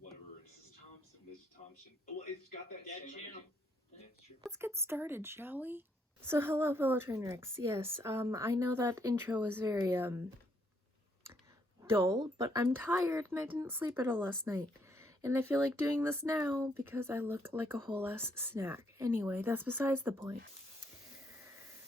whatever, Mrs. Thompson. Mrs. Thompson. Well, it's got that channel. That's true. Let's get started, shall we? So hello, fellow Trainwrecks. Yes, I know that intro was very, dull, but I'm tired and I didn't sleep at all last night. And I feel like doing this now because I look like a whole ass snack. Anyway, that's besides the point.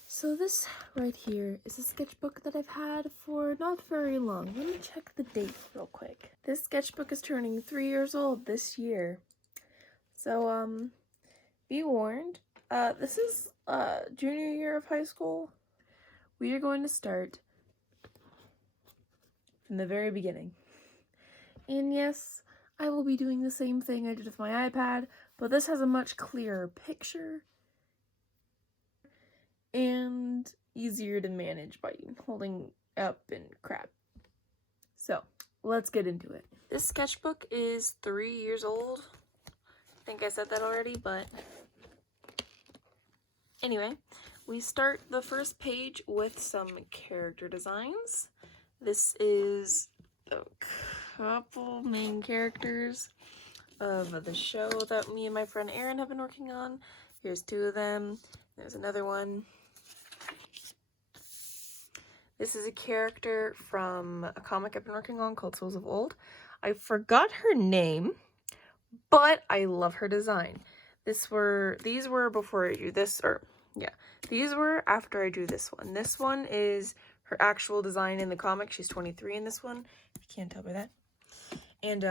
So this right here is a sketchbook that I've had for not very long. Let me check the date real quick. This sketchbook is turning 3 years old this year. So, be warned. This is, junior year of high school. We are going to start from the very beginning. And yes, I will be doing the same thing I did with my iPad, but this has a much clearer picture and easier to manage by holding up and crap. So, let's get into it. This sketchbook is 3 years old. I think I said that already, but anyway, we start the first page with some character designs. This is a couple main characters of the show that me and my friend Erin have been working on. Here's 2 of them. There's another one. This is a character from a comic I've been working on called Souls of Old. I forgot her name, but I love her design. These were before I drew this, or yeah, these were after I drew this one. This one is her actual design in the comic. She's 23 in this one, if you can't tell by that. And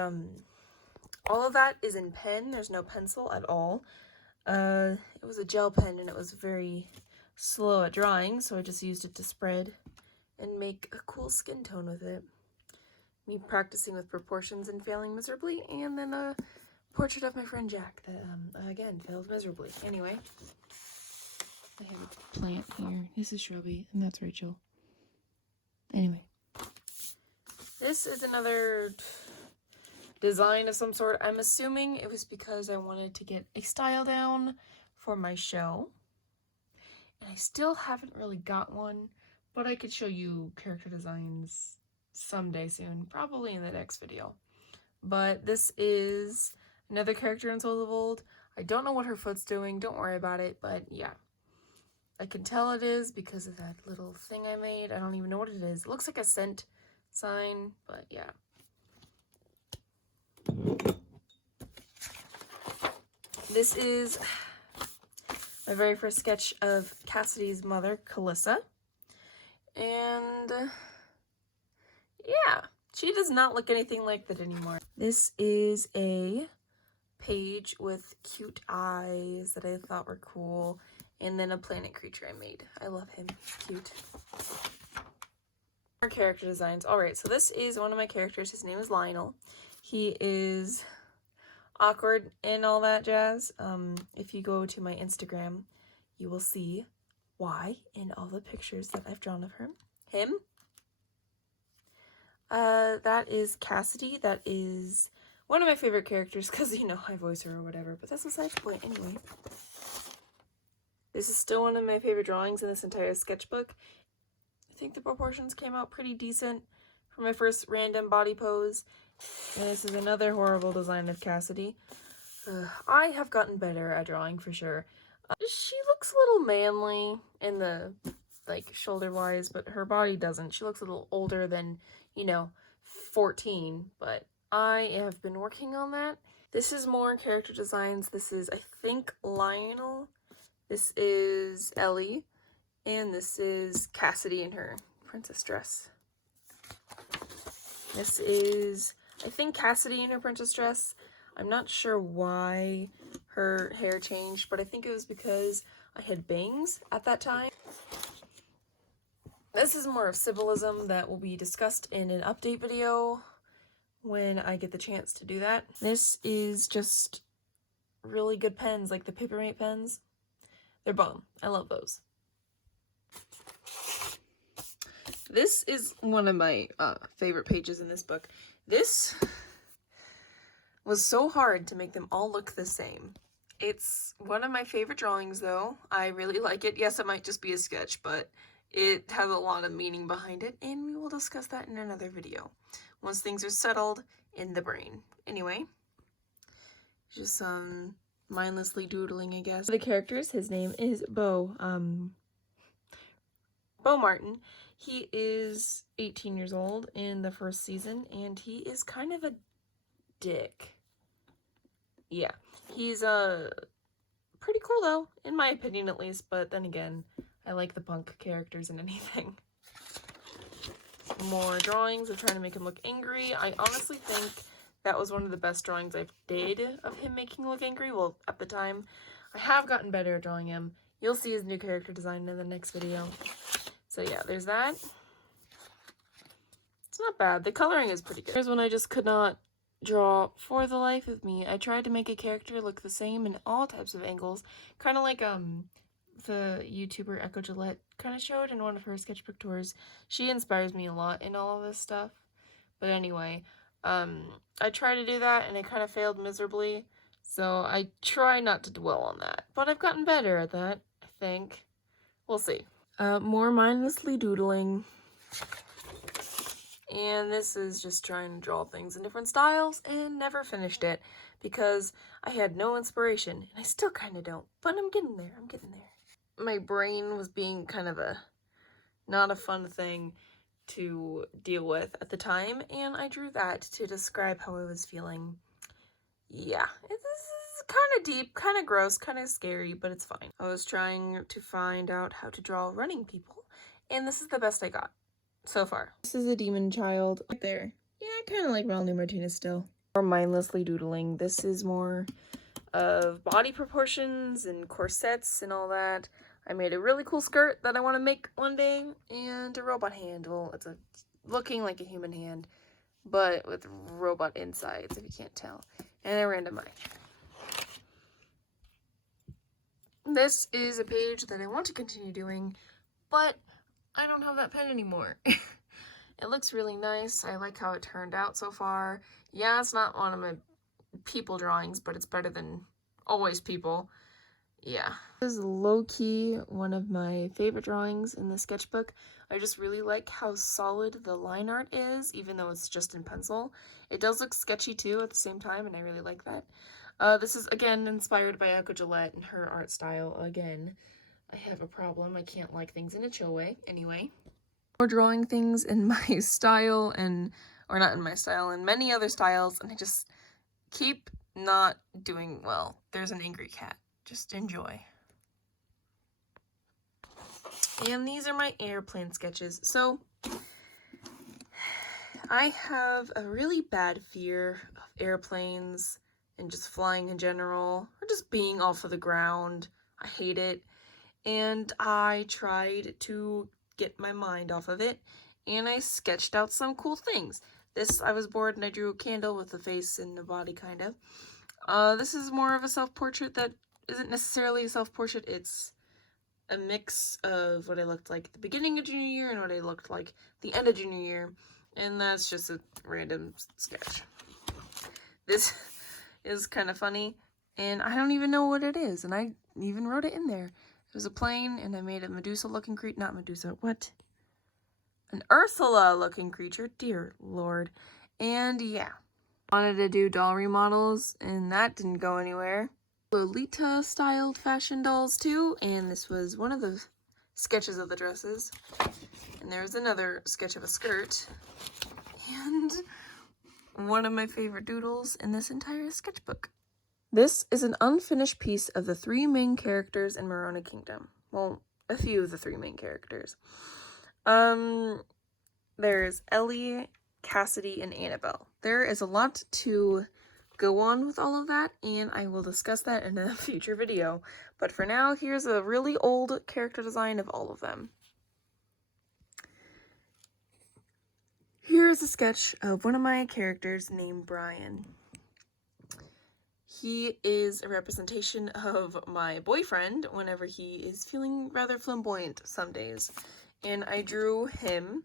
all of that is in pen. There's no pencil at all. It was a gel pen and it was very slow at drawing, so I just used it to spread and make a cool skin tone with it. Me practicing with proportions and failing miserably, and then a portrait of my friend Jack that, again, failed miserably. Anyway, I have a plant here. This is Shrubby, and that's Rachel. Anyway, this is another design of some sort. I'm assuming it was because I wanted to get a style down for my show. And I still haven't really got one, but I could show you character designs someday soon, probably in the next video. But this is another character in Souls of Old. I don't know what her foot's doing, don't worry about it, but yeah. I can tell it is because of that little thing I made. I don't even know what it is. It looks like a cent sign, but yeah. This is my very first sketch of Cassidy's mother, Calissa. And yeah, she does not look anything like that anymore. This is a page with cute eyes that I thought were cool. And then a planet creature I made. I love him. He's cute. More character designs. Alright, so this is one of my characters. His name is Lionel. He is awkward and all that jazz. If you go to my Instagram, you will see why in all the pictures that I've drawn of him. That is Cassidy. That is one of my favorite characters because, you know, I voice her or whatever. But that's besides the point anyway. This is still one of my favorite drawings in this entire sketchbook. I think the proportions came out pretty decent for my first random body pose. And this is another horrible design of Cassidy. I have gotten better at drawing for sure. She looks a little manly in the, like, shoulder-wise, but her body doesn't. She looks a little older than, you know, 14, but I have been working on that. This is more character designs. This is, I think, Lionel. This is Ellie, and this is Cassidy in her princess dress. This is, I think, Cassidy in her princess dress. I'm not sure why her hair changed, but I think it was because I had bangs at that time. This is more of symbolism that will be discussed in an update video when I get the chance to do that. This is just really good pens, like the Papermate pens. They're bomb. I love those. This is one of my favorite pages in this book. This was so hard to make them all look the same. It's one of my favorite drawings though. I really like it. Yes, it might just be a sketch, but it has a lot of meaning behind it, and we will discuss that in another video once things are settled in the brain. Anyway, just mindlessly doodling, I guess. The characters, his name is Bo. Bo Martin. He is 18 years old in the first season, and he is kind of a dick. Yeah, he's pretty cool though, in my opinion at least, but then again, I like the punk characters in anything. More drawings of trying to make him look angry. I honestly think that was one of the best drawings I did of him making look angry. Well, at the time, I have gotten better at drawing him. You'll see his new character design in the next video. So yeah, there's that. It's not bad. The coloring is pretty good. Here's one I just could not draw for the life of me. I tried to make a character look the same in all types of angles. Kind of like the YouTuber Echo Gillette kind of showed in one of her sketchbook tours. She inspires me a lot in all of this stuff. But anyway, I tried to do that and it kind of failed miserably. So I try not to dwell on that. But I've gotten better at that, I think. We'll see. More mindlessly doodling. And this is just trying to draw things in different styles and never finished it because I had no inspiration. And I still kind of don't, but I'm getting there. I'm getting there. My brain was being kind of not a fun thing to deal with at the time, and I drew that to describe how I was feeling. Yeah, this is kind of deep, kind of gross, kind of scary, but it's fine. I was trying to find out how to draw running people, and this is the best I got so far. This is a demon child right there. Yeah, I kind of like Melanie Martinez still. More mindlessly doodling. This is more of body proportions and corsets and all that. I made a really cool skirt that I want to make one day, and a robot hand. Well, it's looking like a human hand, but with robot insides, if you can't tell. And a random eye. This is a page that I want to continue doing, but I don't have that pen anymore. It looks really nice. I like how it turned out so far. Yeah, it's not one of my people drawings, but it's better than always people. Yeah. This is low-key one of my favorite drawings in the sketchbook. I just really like how solid the line art is, even though it's just in pencil. It does look sketchy too at the same time, and I really like that. This is, again, inspired by Echo Gillette and her art style. Again, I have a problem. I can't like things in a chill way. Anyway. More drawing things in my style or not in my style, in many other styles, and I just keep not doing well. There's an angry cat. Just enjoy. And these are my airplane sketches. So, I have a really bad fear of airplanes and just flying in general, or just being off of the ground. I hate it. And I tried to get my mind off of it, and I sketched out some cool things. This, I was bored and I drew a candle with a face and a body, kind of. This is more of a self-portrait that isn't necessarily a self-portrait. It's a mix of what I looked like at the beginning of junior year and what I looked like the end of junior year, and that's just a random sketch. This is kind of funny, and I don't even know what it is, and I even wrote it in there. It was a plane, and I made a Medusa-looking creature. Not Medusa, what? An Ursula-looking creature, dear lord. And yeah, wanted to do doll remodels, and that didn't go anywhere. Lolita-styled fashion dolls too, and this was one of the sketches of the dresses. And there was another sketch of a skirt, and one of my favorite doodles in this entire sketchbook. This is an unfinished piece of the three main characters in Morona Kingdom. Well, a few of the three main characters. There's Ellie, Cassidy, and Annabelle. There is a lot to go on with all of that, and I will discuss that in a future video. But for now, here's a really old character design of all of them. Here's a sketch of one of my characters named Brian. He is a representation of my boyfriend whenever he is feeling rather flamboyant some days. And I drew him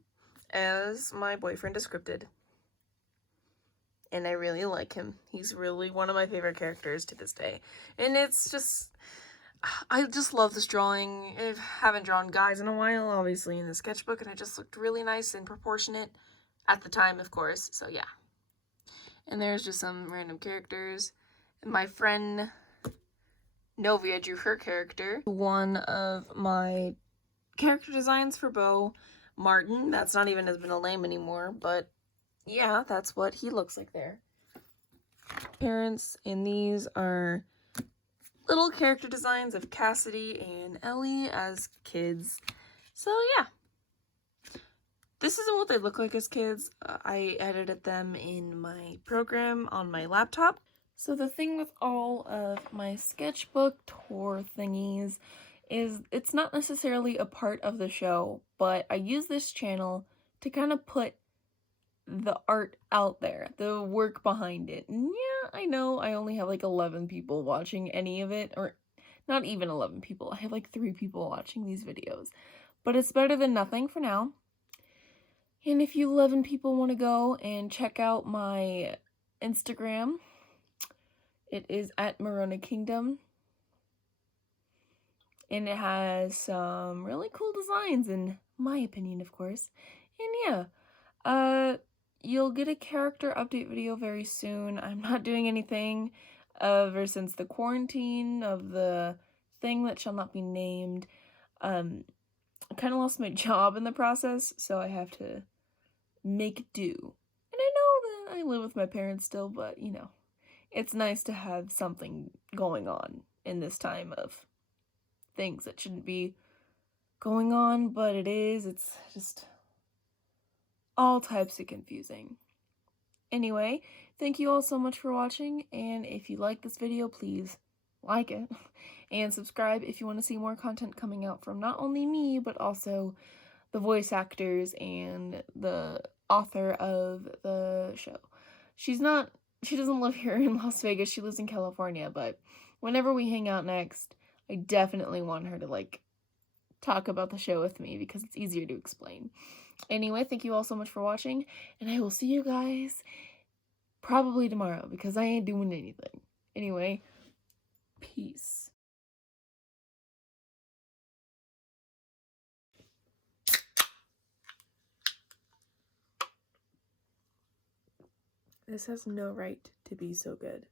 as my boyfriend is scripted. And I really like him. He's really one of my favorite characters to this day. And it's just, I just love this drawing. I haven't drawn guys in a while, obviously, in the sketchbook, and it just looked really nice and proportionate at the time, of course. So yeah. And there's just some random characters. My friend Novia drew her character. One of my character designs for Bo Martin. That's not even his middle name anymore, but yeah, that's what he looks like there. Parents, and these are little character designs of Cassidy and Ellie as kids. So yeah, this isn't what they look like as kids. I edited them in my program on my laptop. So the thing with all of my sketchbook tour thingies is it's not necessarily a part of the show, but I use this channel to kind of put the art out there, the work behind it. And yeah, I know I only have like 11 people watching any of it, or not even 11 people. I have like 3 people watching these videos, but it's better than nothing for now. And if you 11 people want to go and check out my Instagram, it is at Morona Kingdom. And it has some really cool designs, in my opinion, of course. And yeah, you'll get a character update video very soon. I'm not doing anything ever since the quarantine of the thing that shall not be named. I kind of lost my job in the process, so I have to make do. And I know that I live with my parents still, but you know, it's nice to have something going on in this time of things that shouldn't be going on, but it is. It's just all types of confusing. Anyway, thank you all so much for watching, and if you like this video, please like it and subscribe if you want to see more content coming out from not only me, but also the voice actors and the author of the show. She doesn't live here in Las Vegas, she lives in California, but whenever we hang out next, I definitely want her to like talk about the show with me because it's easier to explain. Anyway, thank you all so much for watching, and I will see you guys probably tomorrow because I ain't doing anything. Anyway, peace. This has no right to be so good.